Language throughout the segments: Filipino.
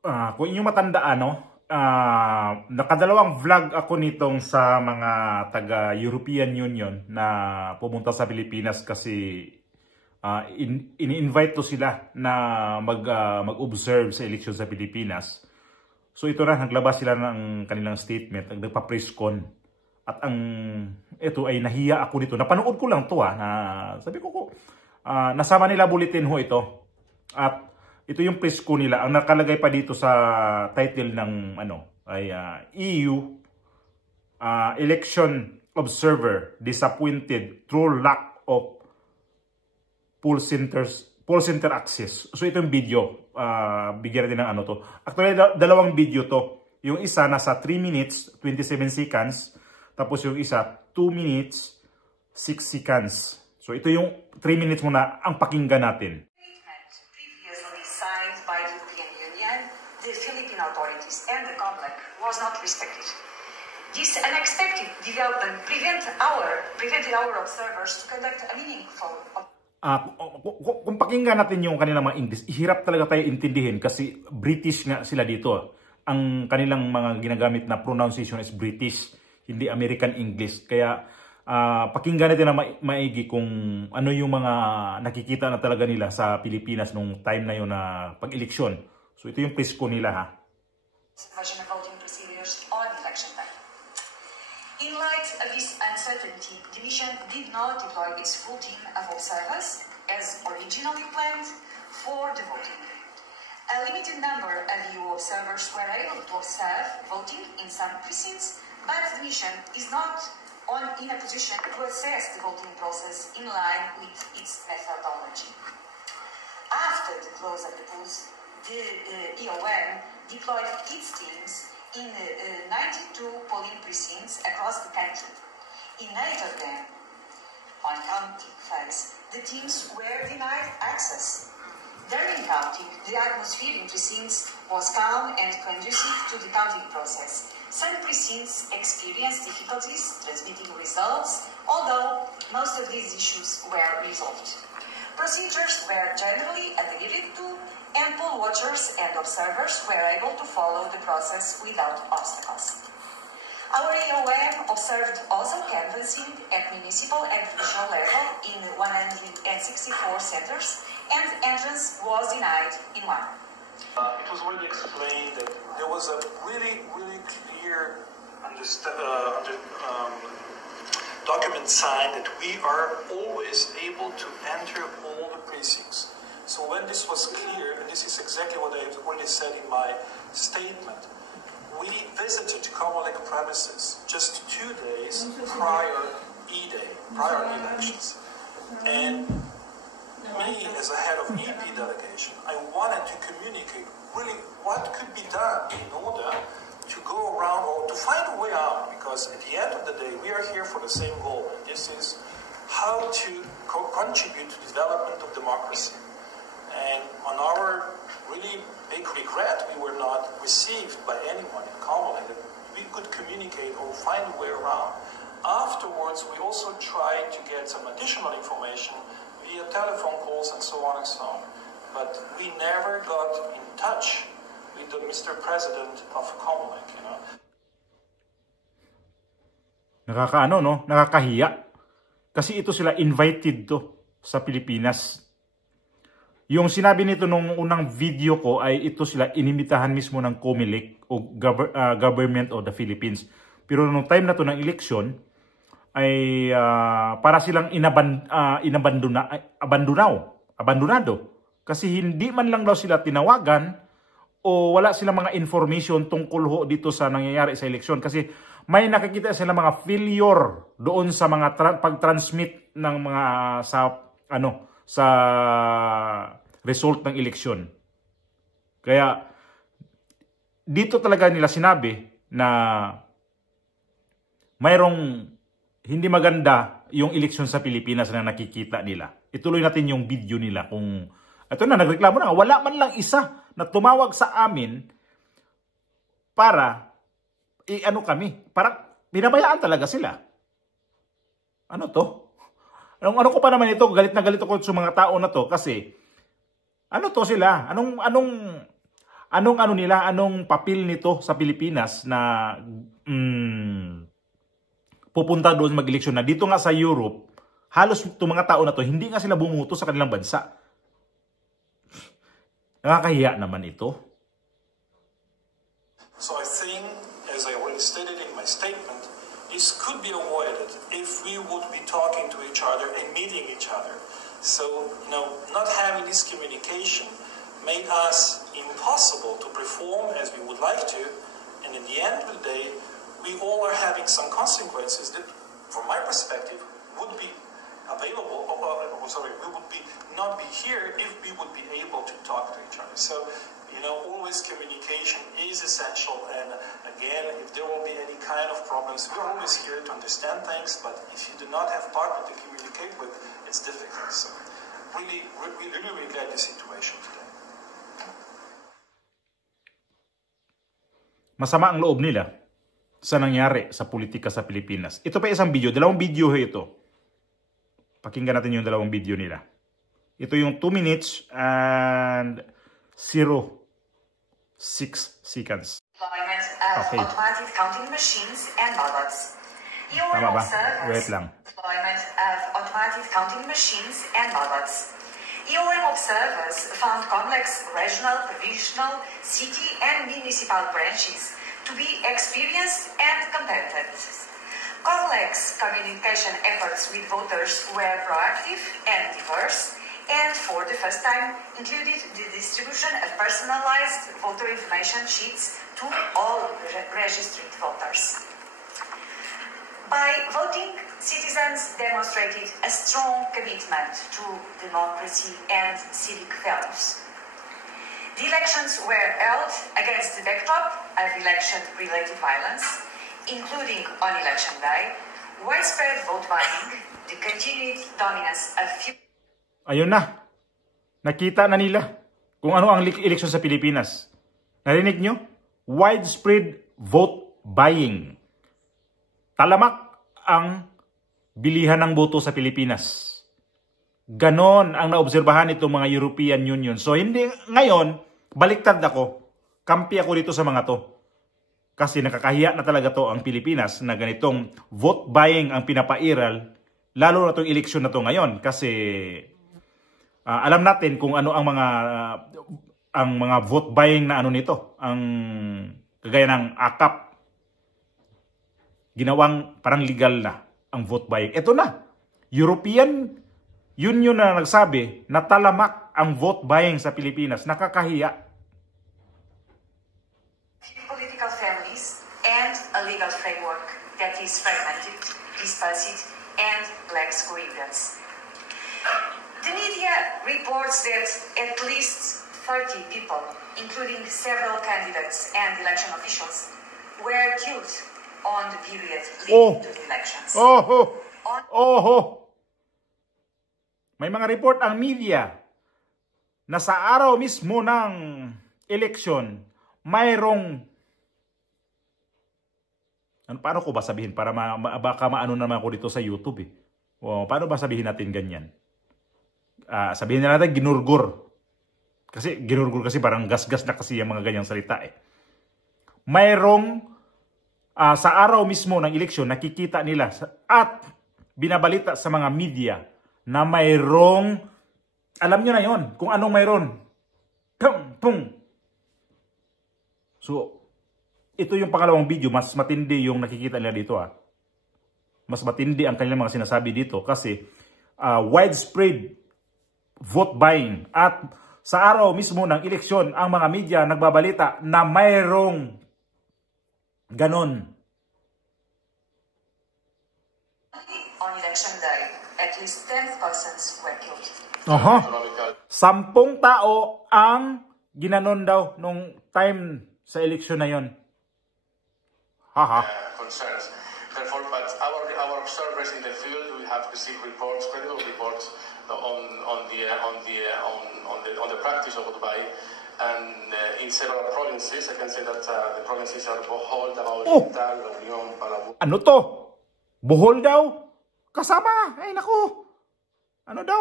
Kung inyong matandaan, no, nakadalawang vlog ako nitong sa mga taga-European Union na pumunta sa Pilipinas kasi ini-invite to sila na mag-observe sa eleksyon sa Pilipinas. So ito na, naglabas sila ng kanilang statement, nagpa-press con. At ito ay nahiya ako dito. Napanood ko lang to na sabi ko, nasama nila bulletin ho ito. At ito yung press ko nila. Ang nakalagay pa dito sa title ng EU election observer disappointed through lack of poll center access. So ito yung video. Bigyan natin ng to. Actually, dalawang video to. Yung isa nasa 3 minutes 27 seconds. Tapos yung isa 2 minutes 6 seconds. So ito yung 3 minutes muna ang pakinggan natin. The Philippine authorities and the COMELEC was not respected. This unexpected development prevented our observers to conduct a meaningful. Kung pakinggan natin yung kanilang mga English, hirap talaga tayo intindihin kasi British nga sila dito. Ang kanilang mga ginagamit na pronunciation is British, hindi American English. Kaya pakinggan natin na maigi kung ano yung mga nakikita na talaga nila sa Pilipinas nung time na yun na pag-eleksyon. So ito yung press ko nila Version of voting procedures on election time. In light of this uncertainty, the mission did not deploy its full team of observers as originally planned for the voting. A limited number of EU observers were able to observe voting in some precincts, but the mission is not in a position to assess the voting process in line with its methodology. After the close of the polls, the EOM deployed its teams in 92 polling precincts across the country. In 8 of them, on counting phase, the teams were denied access. During counting, the atmosphere in precincts was calm and conducive to the counting process. Some precincts experienced difficulties transmitting results, although most of these issues were resolved. Procedures were generally adhered to, and poll watchers and observers were able to follow the process without obstacles. Our EOM observed also canvassing at municipal and regional level in 164 centers, and entrance was denied in one. It was already explained that there was a really clear document signed that we are always able to enter all the precincts. So when this was clear, and this is exactly what I have already said in my statement, we visited COMELEC premises just 2 days prior E-Day, prior elections. And me, as a head of EP delegation, I wanted to communicate really what could be done in order to go around or to find a way out, because at the end of the day, we are here for the same goal. This is how to contribute to the development of democracy. And on our really big regret, we were not received by anyone in COMELEC that we could communicate or find a way around. Afterwards, we also tried to get some additional information via telephone calls and so on and so on. But we never got in touch with the Mr. President of COMELEC, you know. Nakakahiya. Kasi ito sila invited to sa Pilipinas. Yung sinabi nito nung unang video ko ay ito sila inimbitahan mismo ng COMELEC o Government of the Philippines. Pero nung time na to ng eleksyon ay para silang abandonado. Kasi hindi man lang daw sila tinawagan o wala silang mga information tungkol dito sa nangyayari sa eleksyon. Kasi may nakikita sila mga failure doon sa mga pag-transmit ng mga sa result ng eleksyon. Kaya dito talaga nila sinabi na mayroong hindi maganda yung eleksyon sa Pilipinas na nakikita nila. Ituloy natin yung video nila kung ito na, nagreklamo na. Wala man lang isa na tumawag sa amin para kami. Parang binabayaan talaga sila. Ano to? Ano ko pa naman ito? Galit na galit ako sa mga tao na to kasi ano to sila? Anong papel nito sa Pilipinas na pupunta doon mag-eleksyon na dito nga sa Europe, halos itong mga tao na to, hindi nga sila bumuto sa kanilang bansa. Nakakahiya naman ito. So I think, as I already stated in my statement, this could be avoided if we would be talking to each other and meeting each other. So, not having this communication made us impossible to perform as we would like to, and in the end of the day, we all are having some consequences that, from my perspective, would be available, we would not be here if we would be able to talk to each other. So, always communication is essential, and again, if there will be any kind of problems, we're always here to understand things, but if you do not have partner to communicate with, it's difficult. So, we really regret the situation today. Masama ang loob nila sa nangyari sa politika sa Pilipinas. Ito pa isang video, dalawang video ito. Pakinggan natin yung dalawang video nila. Ito yung 2 minutes and 06 seconds. Deployment of automatic counting machines and ballots. UN Tama ba? observers. Wait lang. Deployment of automatic counting machines and ballots. UN observers found complex regional, provincial, city and municipal branches to be experienced and competent. Complex communication efforts with voters were proactive and diverse, and for the first time included the distribution of personalized voter information sheets to all registered voters. By voting, citizens demonstrated a strong commitment to democracy and civic values. The elections were held against the backdrop of election-related violence, including on election day, widespread vote buying, the continued dominance of few... Ayun na. Nakita na nila kung ano ang eleksyon sa Pilipinas. Narinig nyo? Widespread vote buying. Talamak ang bilihan ng boto sa Pilipinas. Ganon ang naobserbahan itong mga European Union. So hindi, ngayon, baliktad ako. Kampi ako dito sa mga to. Kasi nakakahiya na talaga to ang Pilipinas na ganitong vote buying ang pinapairal, lalo na itong eleksyon na to ngayon. Kasi alam natin kung ano ang mga vote buying na ano nito, ang kagaya ng AKAP. Ginawang parang legal na ang vote buying. Ito na. European Union na nagsabi na talamak ang vote buying sa Pilipinas. Nakakahiya. Political families and a legal framework that is fragmented, dispersed, and lacks coherence. The media reports that at least 30 people, including several candidates and election officials, were killed on the period leading to the elections. May mga report ang media na sa araw mismo ng eleksyon, mayroong paano ko ba sabihin para baka maano naman ako dito sa YouTube eh. Paano ba sabihin natin ganyan? Sabihin na natin ginurgur. Kasi ginurgur kasi parang gas-gas na kasi yung mga ganyang salita eh. Mayroong sa araw mismo ng eleksyon, nakikita nila at binabalita sa mga media na mayroong, alam nyo na yon kung anong mayroon. Pum! So, ito yung pangalawang video, mas matindi yung nakikita nila dito Mas matindi ang kanilang mga sinasabi dito kasi widespread vote buying at sa araw mismo ng eleksyon, ang mga media nagbabalita na mayroong ganon. On election day, at least 10 persons were killed. 10 tao ang ginanon daw nung time sa eleksyon na yon. Concerns. Therefore, but our observers in the field, we have received reports, credible reports on the practice of vote buying. And in several provinces, I can say that the provinces are Bohol, Davao Oriental, La Union, Palawan. Ano to? Bohol daw? Kasama? Ay naku. Ano daw?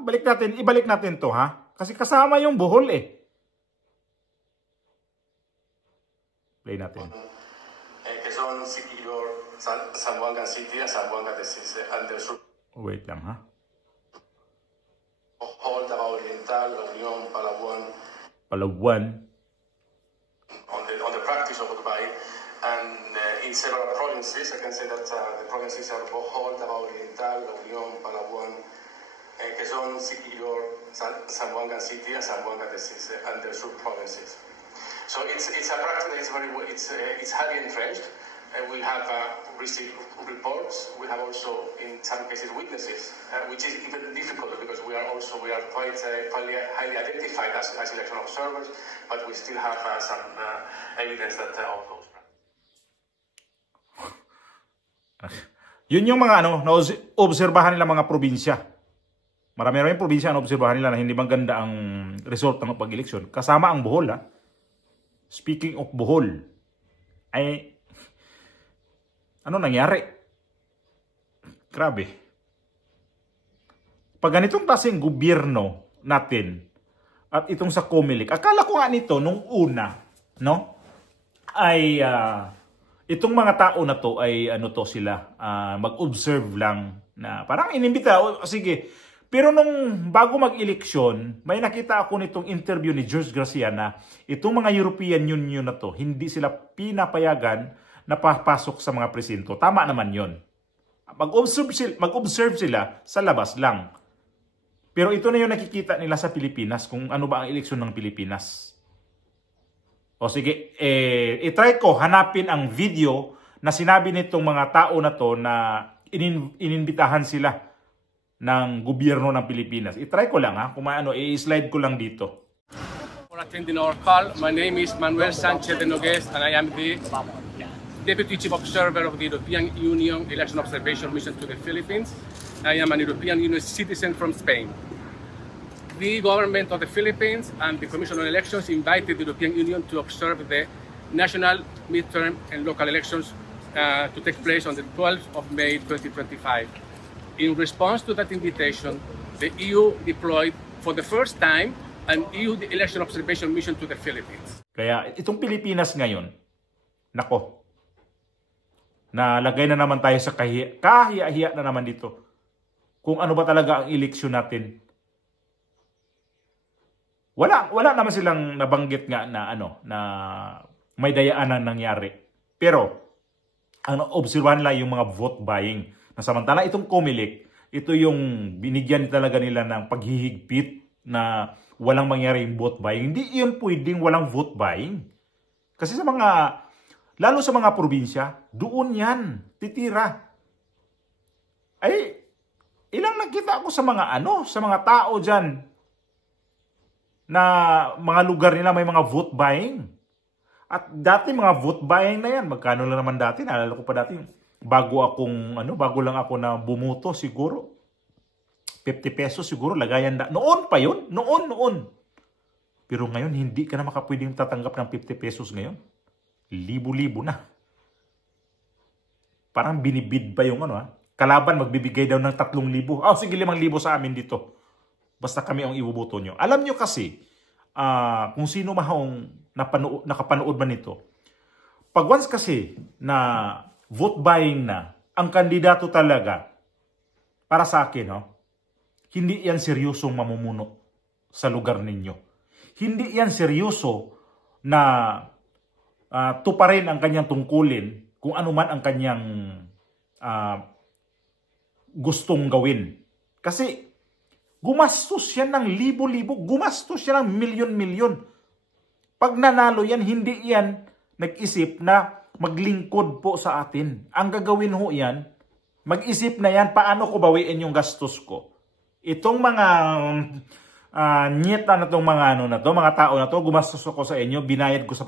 Ibalik natin to Kasi kasama yung Bohol eh. Play natin. Que son Siquijor, Zamboanga City, and Zamboanga and the sur. Wait lang ha. Holda Oriental, La Unión, Palawan. Palawan. On the practice of Dubai, and in several provinces, I can say that the provinces are Holda Oriental, La Unión, Palawan, que son Siquijor, Zamboanga City, and Zamboanga and the sur provinces. So it's a practice that it's highly entrenched. We have received reports. We have also, in some cases, witnesses, which is even difficult because we are quite highly identified as election observers, but we still have some evidence that of those. Yun yung mga na-obserbahan nila mga probinsya. Marami-rami probinsya na obserbahan nila na hindi maganda ang result ng pag-eleksyon. Kasama ang Bohol ha. Speaking of Bohol, ay ano nangyari? Grabe. Pag ganitong klaseng gobyerno natin at itong sa COMELEC, akala ko nga nito nung una, no? Ay itong mga tao na to ay ano to sila, mag-observe lang na parang inimbita, sige. Pero nung bago mag-eleksyon, may nakita ako nitong interview ni George Garcia na itong mga European Union na to, hindi sila pinapayagan na papasok sa mga presinto. Tama naman yon. Mag-observe sila sa labas lang. Pero ito na yung nakikita nila sa Pilipinas kung ano ba ang eleksyon ng Pilipinas. O sige, itry ko hanapin ang video na sinabi nitong mga tao na to na ininbitahan sila ng gobyerno ng Pilipinas. I-try ko lang ha, kung ano, i-slide ko lang dito. For attending our call, my name is Manuel Sanchez de Nogues and I am the Deputy Chief Observer of the European Union Election Observation Mission to the Philippines. I am an European Union citizen from Spain. The government of the Philippines and the Commission on Elections invited the European Union to observe the national, midterm and local elections to take place on the 12th of May 2025. In response to that invitation, the EU deployed for the first time an EU election observation mission to the Philippines. Kaya itong Pilipinas ngayon, nako, nalagay na naman tayo sa kahiya-hiya na naman dito. Kung ano ba talaga ang eleksyon natin. Wala naman silang nabanggit nga na na may dayaan na nangyari. Pero ang obserbahan nila yung mga vote buying. Na samantala itong COMELEC, ito yung binigyan talaga nila ng paghihigpit na walang mangyari yung vote buying. Hindi yun pwedeng walang vote buying. Kasi sa mga, lalo sa mga probinsya, doon yan, titira. Ay, ilang nakita ako sa mga sa mga tao dyan, na mga lugar nila may mga vote buying. At dati mga vote buying na yan, magkano lang naman dati, naalala ko pa dati bago lang ako na bumuto siguro 50 pesos siguro lagayan na. Noon pa yun, noon. Pero ngayon hindi ka na makapwedeng tatanggap ng 50 pesos ngayon. Libo-libo na. Parang binibid pa yung kalaban magbibigay daw ng 3,000. Sige 5,000 sa amin dito. Basta kami ang ibubuto nyo. Alam nyo kasi kung sino mahong nakapanood man nito. Pag once kasi na vote buying na, ang kandidato talaga, para sa akin, hindi yan seryosong mamumuno sa lugar ninyo. Hindi yan seryoso na tuparin ang kanyang tungkulin kung ano man ang kanyang gustong gawin. Kasi gumastos yan ng libo-libo, gumastos yan ng milyon-milyon. Pag nanalo yan, hindi yan nag-isip na maglingkod po sa atin. Ang gagawin ho yan, mag-isip na yan, paano ko bawiin yung gastos ko. Itong mga nyeta na itong mga mga tao na to, gumastos ako sa inyo, binayad ko sa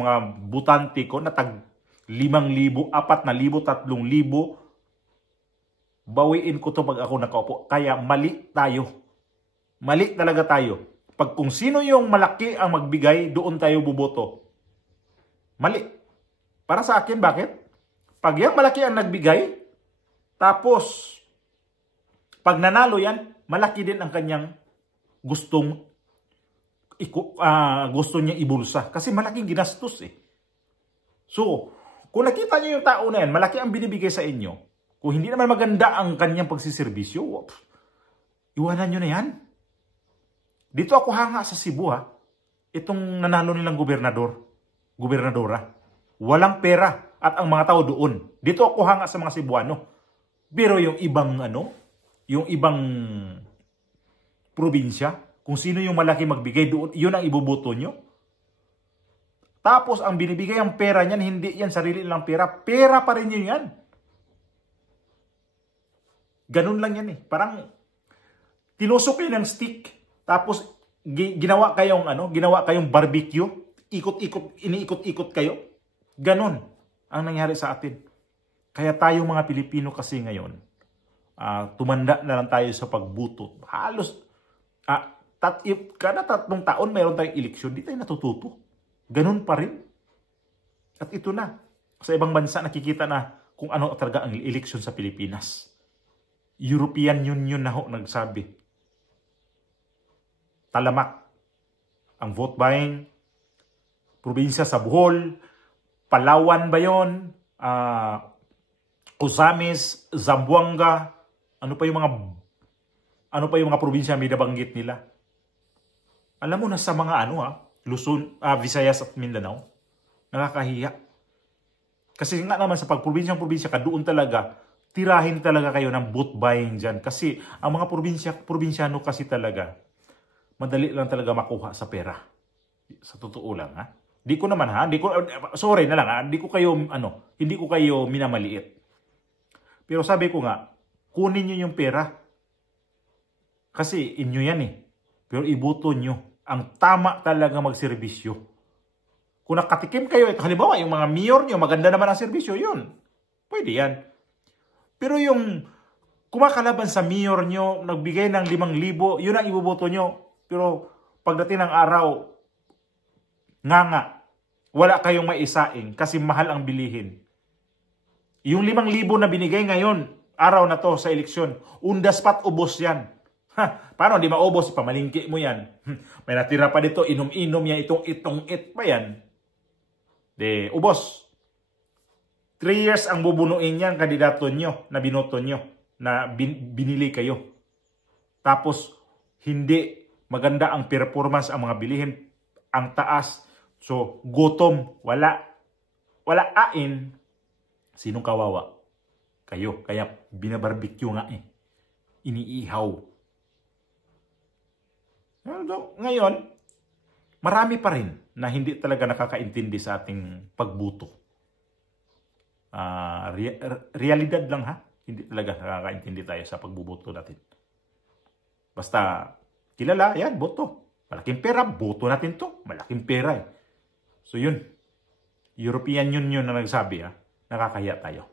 mga butante ko na tag 5,000, 4,000, 3,000. Bawiin ko to pag ako nakaupo. Kaya mali tayo. Mali talaga tayo. Pag kung sino yung malaki ang magbigay, doon tayo buboto. Mali. Para sa akin, bakit? Pag yung malaki ang nagbigay, tapos, pag nanalo yan, malaki din ang kanyang gusto niya ibulsa. Kasi malaking ginastos eh. So, kung nakita niyo yung tao na yan, malaki ang binibigay sa inyo. Kung hindi naman maganda ang kanyang pagsiservisyo, iwanan nyo na yan. Dito ako hanga sa Cebu ha. Itong nanalo nilang gobernadora. Walang pera at ang mga tao doon. Dito ako hanga sa mga Cebuano. Pero yung ibang yung ibang probinsya, kung sino yung malaki magbigay doon, yun ang iboboto nyo. Tapos ang binibigay ang pera niyan, hindi yan sarili lang pera. Pera pa rin yun yan. Ganun lang yan eh. Parang tinusok kayo ng stick. Tapos ginawa kayong barbecue. Iniikot-ikot kayo. Ganun ang nangyari sa atin. Kaya tayo mga Pilipino kasi ngayon, tumanda na lang tayo sa pagbuto. Halos, kada 3 taon mayroon tayong eleksyon, di tayo natututo. Ganun pa rin. At ito na. Sa ibang bansa nakikita na kung ano talaga ang eleksyon sa Pilipinas. European Union na ho nagsabi. Talamak ang vote buying. Probinsya sa Bohol, Palawan ba yun? Ozamis, Zamboanga, ano pa yung mga probinsya may nabanggit nila? Alam mo na sa mga Luzon, Visayas at Mindanao, nakakahiya. Kasi nga naman sa pagprobinsya-probinsya ka, doon talaga, tirahin talaga kayo ng vote buying dyan. Kasi ang mga probinsyano kasi talaga, madali lang talaga makuha sa pera. Sa totoo lang ha. Di ko naman sorry na lang ha, hindi ko kayo minamaliit. Pero sabi ko nga, kunin nyo yung pera. Kasi inyo yan eh. Pero iboto nyo. Ang tama talaga magserbisyo. Kung nakatikim kayo, ito halimbawa, yung mga mayor nyo, maganda naman ang serbisyo, yun. Pwede yan. Pero yung kumakalaban sa mayor nyo, nagbigay ng 5,000, yun ang iboboto nyo. Pero pagdating ng araw, wala kayong maisaing kasi mahal ang bilihin. Yung 5,000 na binigay ngayon, araw na to sa eleksyon, undas pat ubos yan. Paano di maubos? Pamalingki mo yan. May natira pa dito, inom-inom yan, itong-it pa yan. De, ubos. 3 years ang bubunuin yan, kandidato nyo, na binoto nyo, na binili kayo. Tapos, hindi maganda ang performance ang mga bilihin, ang taas. So, gutom, wala ain. Sinong kawawa? Kayo. Kaya binabarbecue nga eh. Iniihaw. Ngayon, marami pa rin na hindi talaga nakakaintindi sa ating pagbuto. Realidad lang ha. Hindi talaga nakakaintindi tayo sa pagbubuto natin. Basta kilala, yan, boto. Malaking pera, boto natin to. Malaking pera eh. So yun, European Union na nagsabi ha, nakakahiya tayo.